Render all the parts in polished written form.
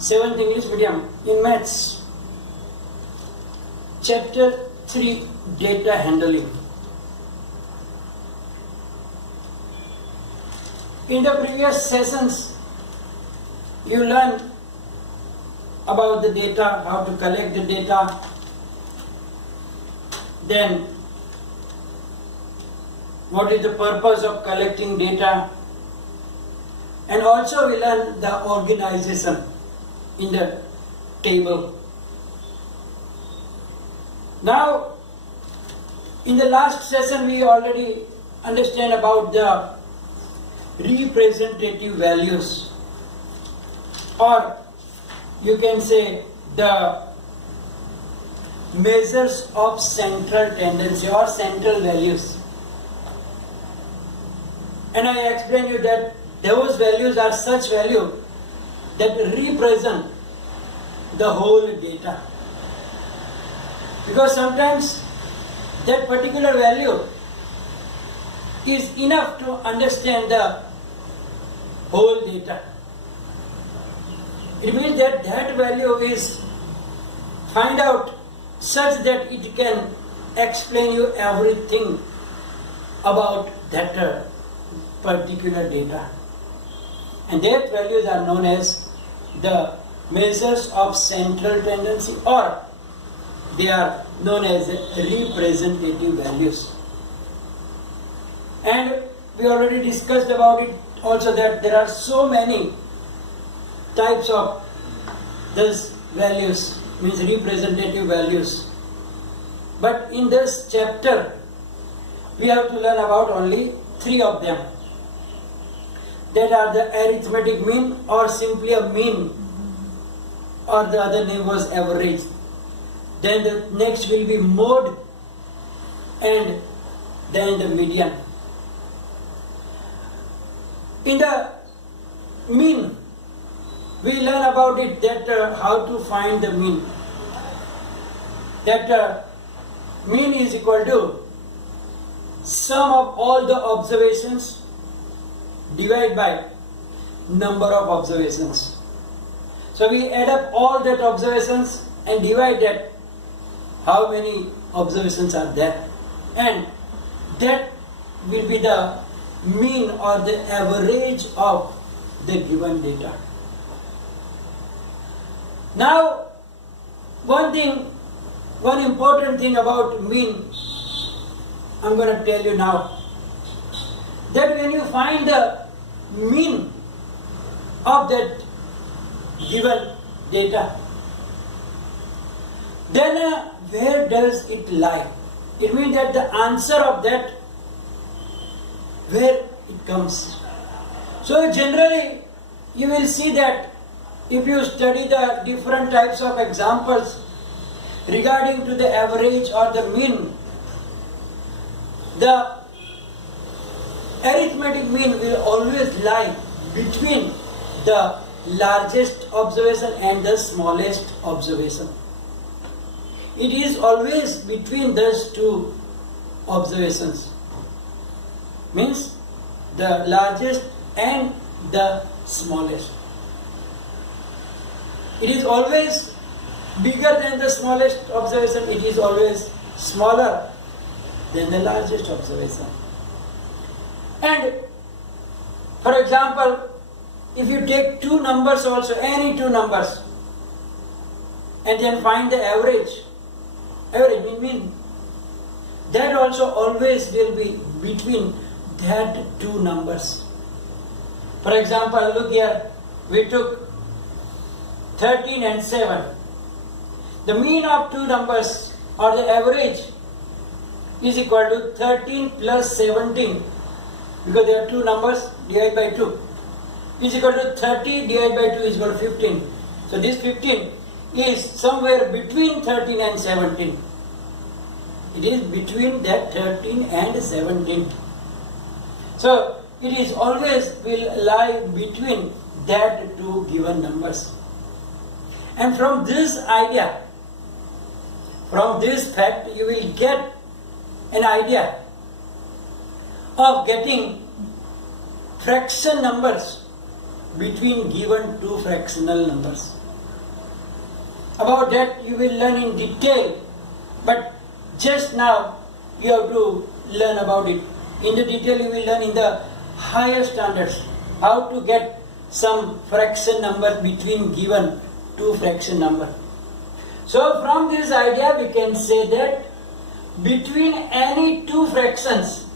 7th English medium in maths, chapter 3, data handling. In the previous sessions, you learned about the data, how to collect the data, then what is the purpose of collecting data, and also we learn the organization in the table. Now, in the last session we already understand about the representative values, or you can say the measures of central tendency or central values. And I explained you that those values are such value that represent the whole data. Because sometimes that particular value is enough to understand the whole data. It means that that value is find out such that it can explain you everything about that particular data. And that values are known as the measures of central tendency, or they are known as representative values. And we already discussed about it also that there are so many types of these values, means representative values. But in this chapter, we have to learn about only 3 of them. That are the arithmetic mean, or simply a mean, or the other name was average. Then the next will be mode, and then the median. In the mean, we learn about it that how to find the mean. That mean is equal to sum of all the observations divided by number of observations. So we add up all that observations and divide that how many observations are there, and that will be the mean or the average of the given data. Now, one important thing about mean, I'm going to tell you now. That when you find the mean of that given data, then where does it lie? It means that the answer of that, where it comes. So generally, you will see that if you study the different types of examples regarding to the average or the mean, the arithmetic mean will always lie between the largest observation and the smallest observation. It is always between those two observations. Means the largest and the smallest. It is always bigger than the smallest observation. It is always smaller than the largest observation. And for example, if you take 2 numbers also, any 2 numbers, and then find the average mean, that also always will be between that 2 numbers. For example, look here, we took 13 and 7. The mean of 2 numbers, or the average, is equal to 13 plus 17. Because there are 2 numbers, divided by 2, is equal to 30 divided by 2 is equal to 15. So this 15 is somewhere between 13 and 17. It is between that 13 and 17. So it is always will lie between that 2 given numbers. And from this idea, from this fact, you will get an idea of getting fraction numbers between given two fractional numbers. About that you will learn in detail, but just now you have to learn about it. In the detail you will learn in the higher standards how to get some fraction number between given two fraction number. So from this idea we can say that between any two fractions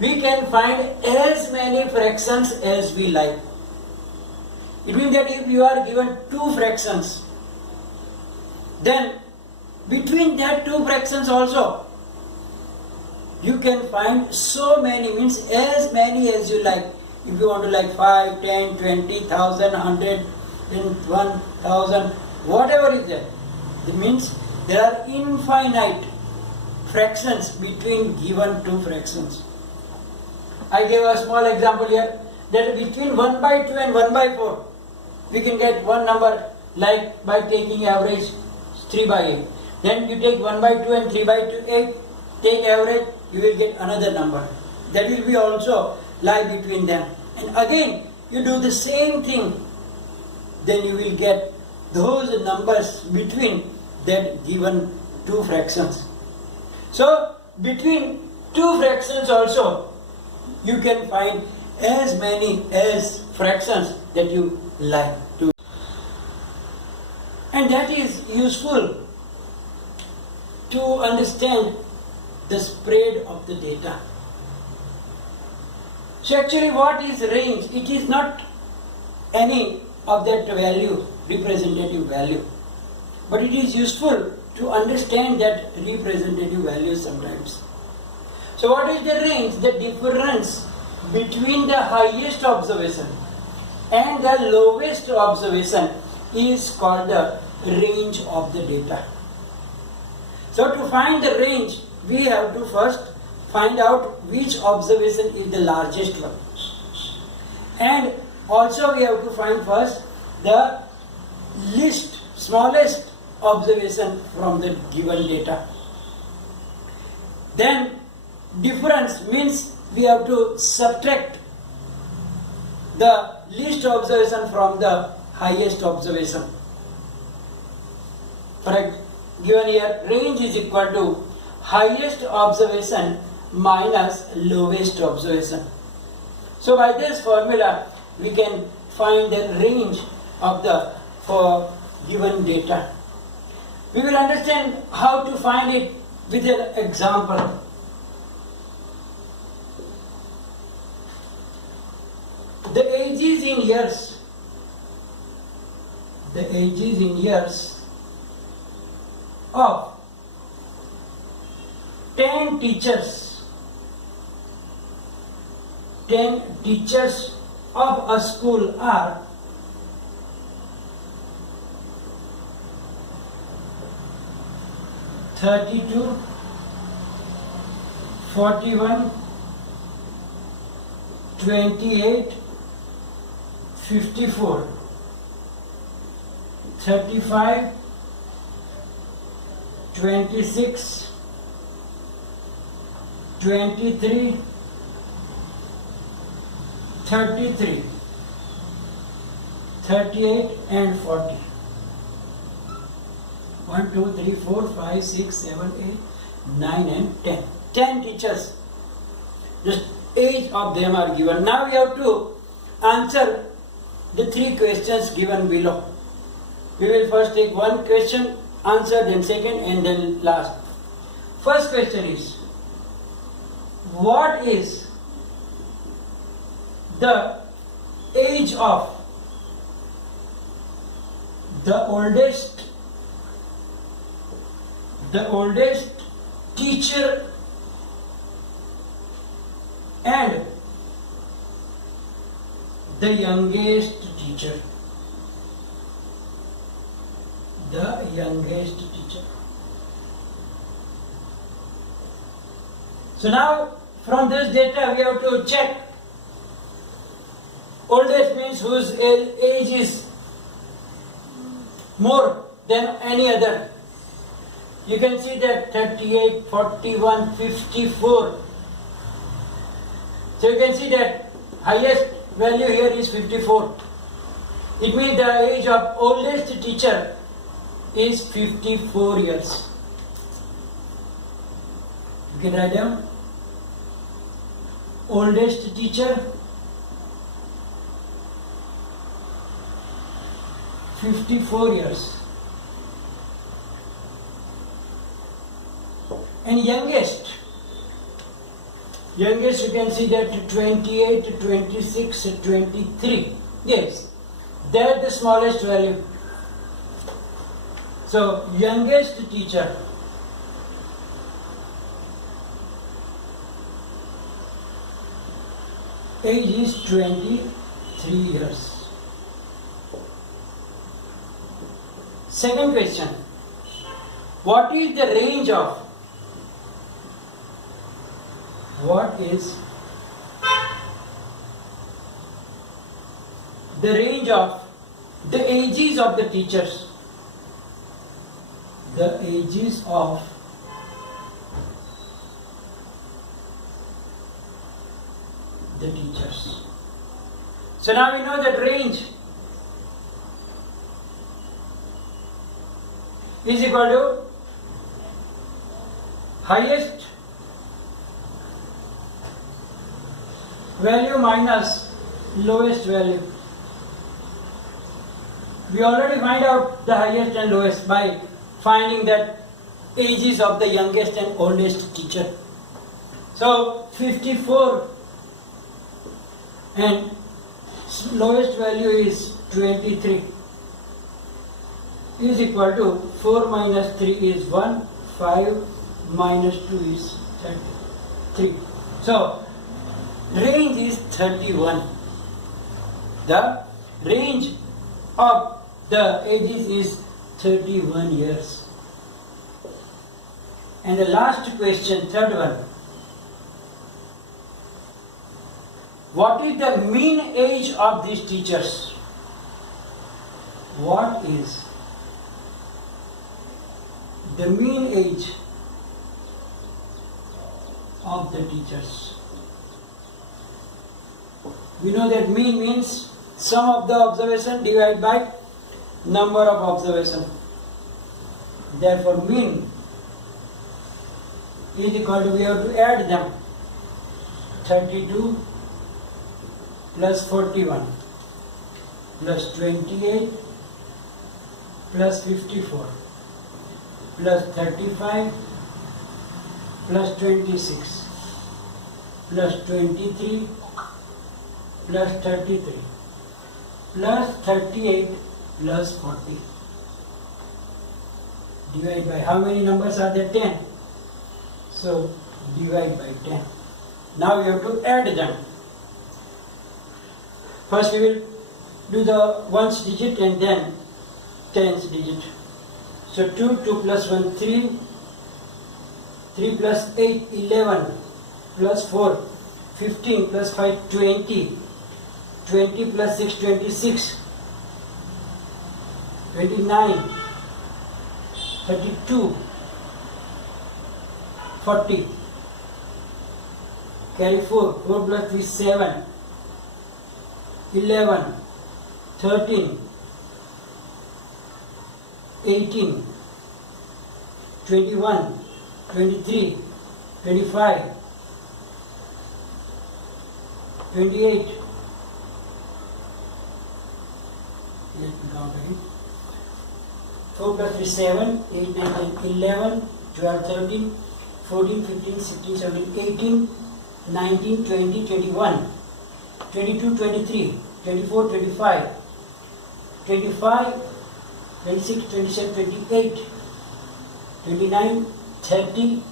we can find as many fractions as we like. It means that if you are given two fractions, then between that two fractions also you can find so many, means as many as you like. If you want to like 5, 10, 20, 1,000, 100, 1,000, whatever is there. It means there are infinite fractions between given two fractions. I gave a small example here that between 1 by 2 and 1 by 4 we can get one number, like by taking average 3 by 8. Then you take 1 by 2 and 3 by 2, 8, take average, you will get another number. That will be also lie between them. And again you do the same thing, then you will get those numbers between that given two fractions. So between two fractions also you can find as many as fractions that you like to. And that is useful to understand the spread of the data. So actually what is range? It is not any of that value, representative value, but it is useful to understand that representative value sometimes. So what is the range? The difference between the highest observation and the lowest observation is called the range of the data. So to find the range, we have to first find out which observation is the largest one. And also we have to find first the least, smallest observation from the given data. Then difference means we have to subtract the least observation from the highest observation. Correct? Given here, range is equal to highest observation minus lowest observation. So by this formula we can find the range of the given data. We will understand how to find it with an example. The ages in years. The ages in years of 10 teachers. 10 teachers of a school are 32, 41, 28, 54, 35, 26, 23, 33, 38 and 40. 1, 2, 3, 4, 5, 6, 7, 8, 9 and 10. 10 teachers. Just age of them are given. Now we have to answer the 3 questions given below. We will first take one question, answer, then second and then last. First question is, what is the age of the oldest teacher and the youngest teacher? The youngest teacher. So now from this data we have to check. Oldest means whose age is more than any other. You can see that 38, 41, 54. So you can see that highest value here is 54. It means the age of oldest teacher is 54 years. You can write down oldest teacher 54 years and youngest you can see that 28, 26, 23. Yes, that's the smallest value. So youngest teacher age is 23 years. Second question, what is the range of the ages of the teachers? The ages of the teachers. So now we know that range is equal to highest value minus lowest value. We already find out the highest and lowest by finding that ages of the youngest and oldest teacher. So 54 and lowest value is 23 is equal to 4 minus 3 is 1, 5 minus 2 is 3. So range is 31. The range of the ages is 31 years. And the last question, third one. What is the mean age of these teachers? What is the mean age of the teachers? We know that mean means sum of the observation divided by number of observation. Therefore mean is equal to, we have to add them, 32 plus 41 plus 28 plus 54 plus 35 plus 26 plus 23 plus 33 plus 38 plus 40. Divide by how many numbers are there? 10. So divide by 10. Now we have to add them. First we will do the ones digit and then tens digit. So 2, 2 plus 1, 3, 3 plus 8, 11, plus 4, 15, plus 5, 20, 20 plus 6, 26, 29, 32, 40, carry 4, 4 plus 3, 7, 11, 13, 18, 21, 23, 25, 28, let me count again, 4 plus 3, 7, 8, 9, 10, 11, 12, 13, 14, 15, 16, 17, 18, 19, 20, 21, 22, 23, 24, 25, 25, 26, 27, 28, 29, 30,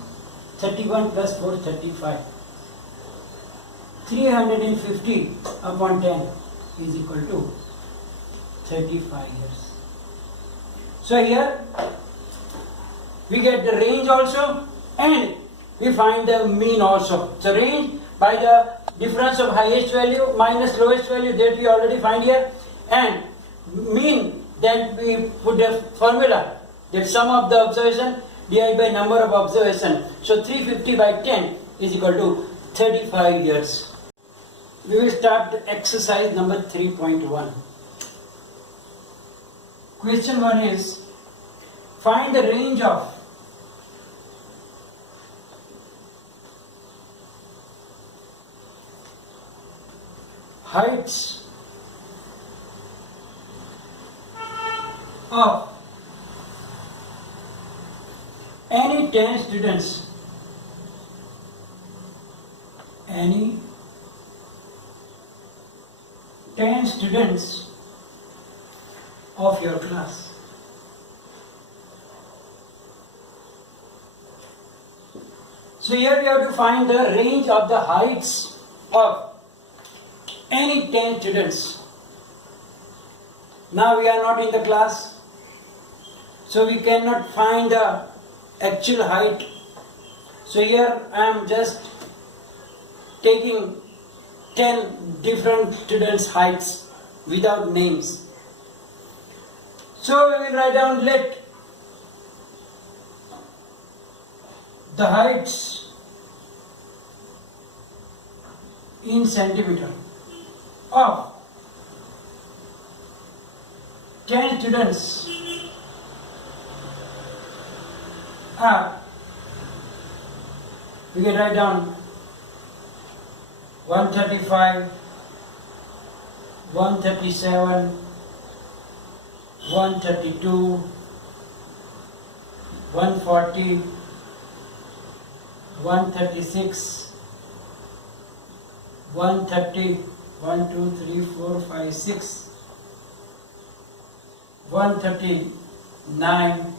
31 plus 4, 35. 350 upon 10 is equal to 35 years. So here we get the range also and we find the mean also. So range by the difference of highest value minus lowest value, that we already find here, and mean, then we put the formula that sum of the observation divided by number of observation. So 350 by 10 is equal to 35 years. We will start the exercise number 3.1. Question 1 is, find the range of heights of any 10 students, any 10 students of your class. So here we have to find the range of the heights of any 10 students. Now we are not in the class, so we cannot find the actual height. So here I am just taking 10 different students' heights without names. So we will write down, let the heights in centimeter of 10 students are, we can write down 135, 137, 132, 140, 136, 130, 1, 2, 3, 4, 5, 6, 139,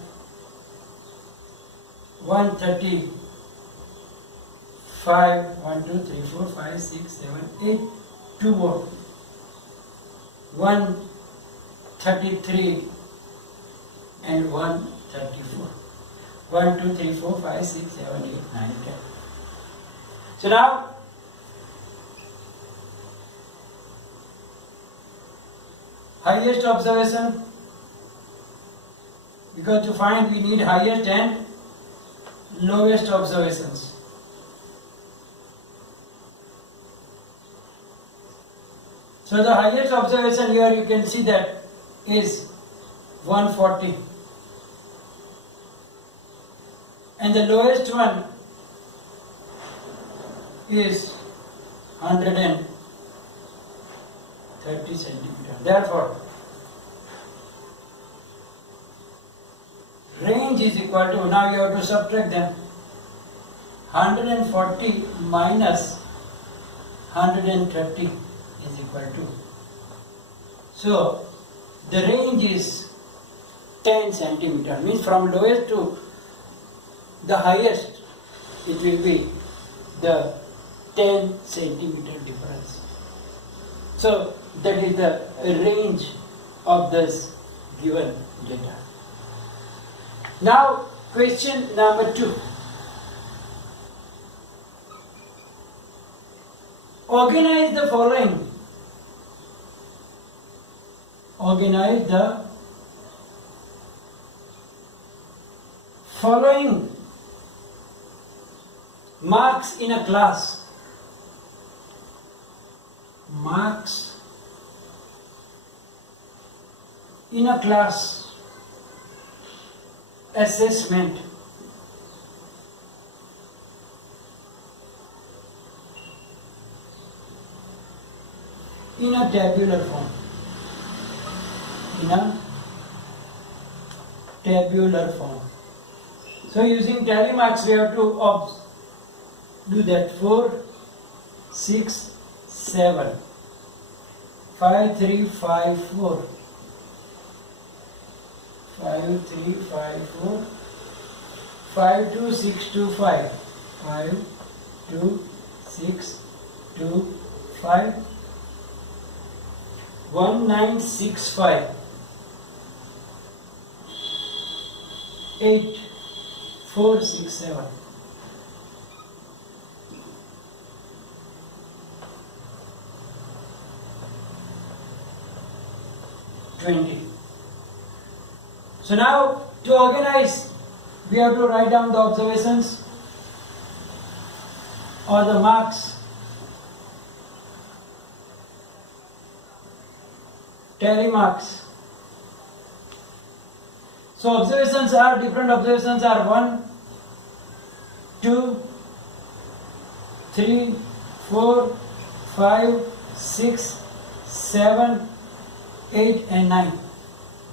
135, 1, 2, 3, 4, 5, 6, 7, 8, 2 more, 133 and 134. 1, 2, 3, 4, 5, 6, 7, 8, 9, 10. So now, highest observation, because to find we need highest and lowest observations. So the highest observation here you can see that is 140. And the lowest one is 130 centimeters. Therefore, range is equal to, now you have to subtract them, 140 minus 130 is equal to. So, the range is 10 centimeters, means from lowest to the highest, it will be the 10 centimeter difference. So that is the range of this given data. Now question number 2. Organize the following. Organize the following marks in a class. Marks in a class assessment. In a tabular form. In a tabular form. So using tally marks we have to do that. 4, 6, 7, 5, 3, 5, 4, 5, 3, 5, 4, 5, 2, 6, 2, 5, 5, 2, 6, 2, 5, 1, 9, 6, 5, 8, 4, 6, 7. So now to organize, we have to write down the observations or the marks. Tally marks. So observations are, different observations are 1, 2, 3, 4, 5, 6, 7, 8 and 9.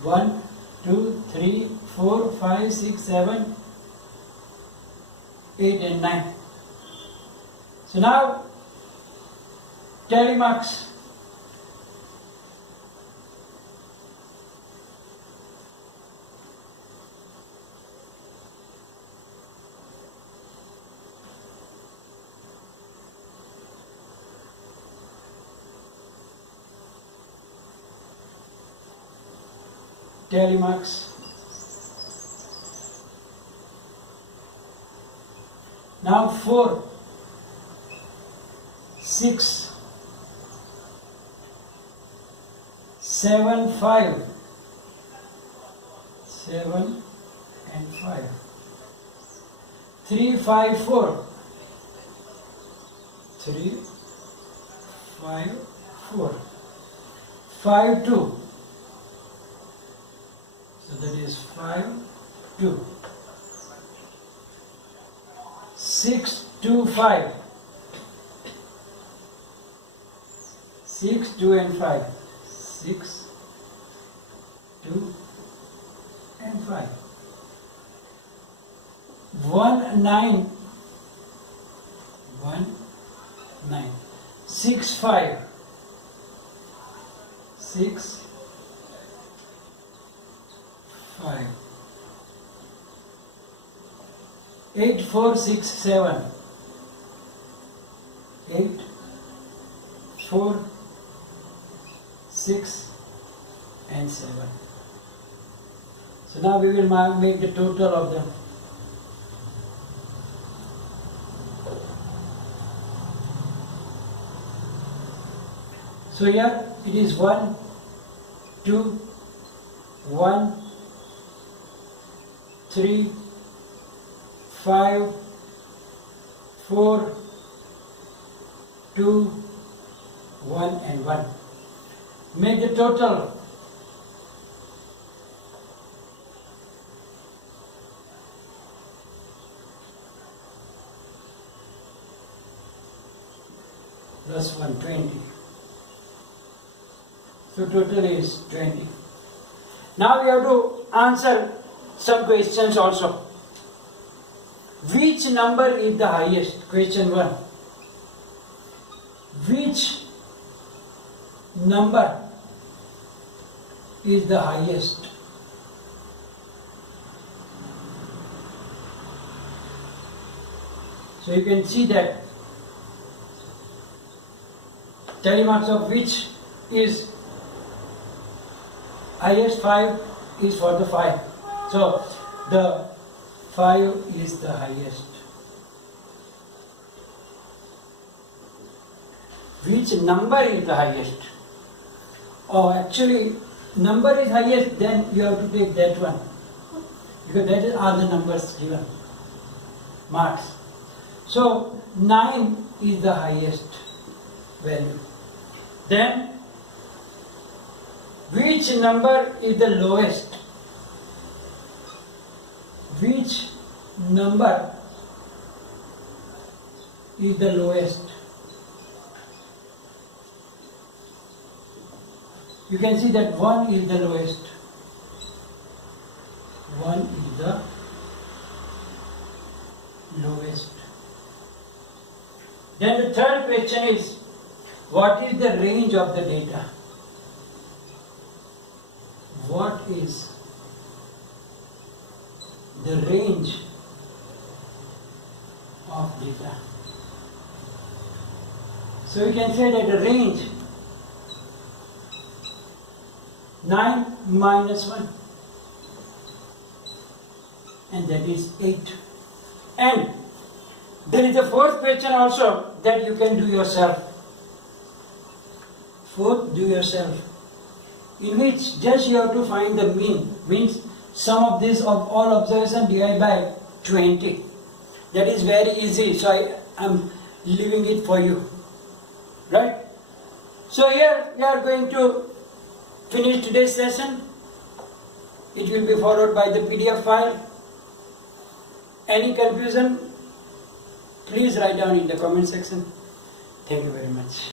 1, 2, 3, 4, 5, 6, 7, 8 and 9. So now tally marks. Tally marks. Now 4, 6, 7, 5, 7 and 5, 3, 5, 4, 3, 5, 4, 5, 2, so that is 5, 2, 6, 2, 5, 6, 2 and 5, 6, 2 and 5, 1, 9, 1, 9, 6, 5, 6, 5, 8, 4, 6, 7, 8, 4, 6 and 7. So now we will make the total of them. So here it is 1, 2, 1, 3, 5, 4, 2, 1 and 1. Make the total. Plus 1, 20. So total is 20. Now we have to answer some questions also. Which number is the highest? Question 1. Which number is the highest? So you can see that tally marks of which is highest. 5 is for the 5. So the 5 is the highest. Which number is the highest? Oh, actually, number is highest, then you have to take that one. Because that is all the numbers given. Marks. So 9 is the highest value. Then which number is the lowest? Which number is the lowest? You can see that 1 is the lowest. 1 is the lowest. Then the third question is, what is the range of the data? What is the range of data? So you can say that the range 9 minus 1, and that is 8. And there is a fourth question also that you can do yourself. Fourth, do yourself, in which just you have to find the mean, means sum of this of all observation divided by 20. That is very easy, so I am leaving it for you. Right? So here we are going to finish today's session. it will be followed by the PDF file. Any confusion, please write down in the comment section. Thank you very much.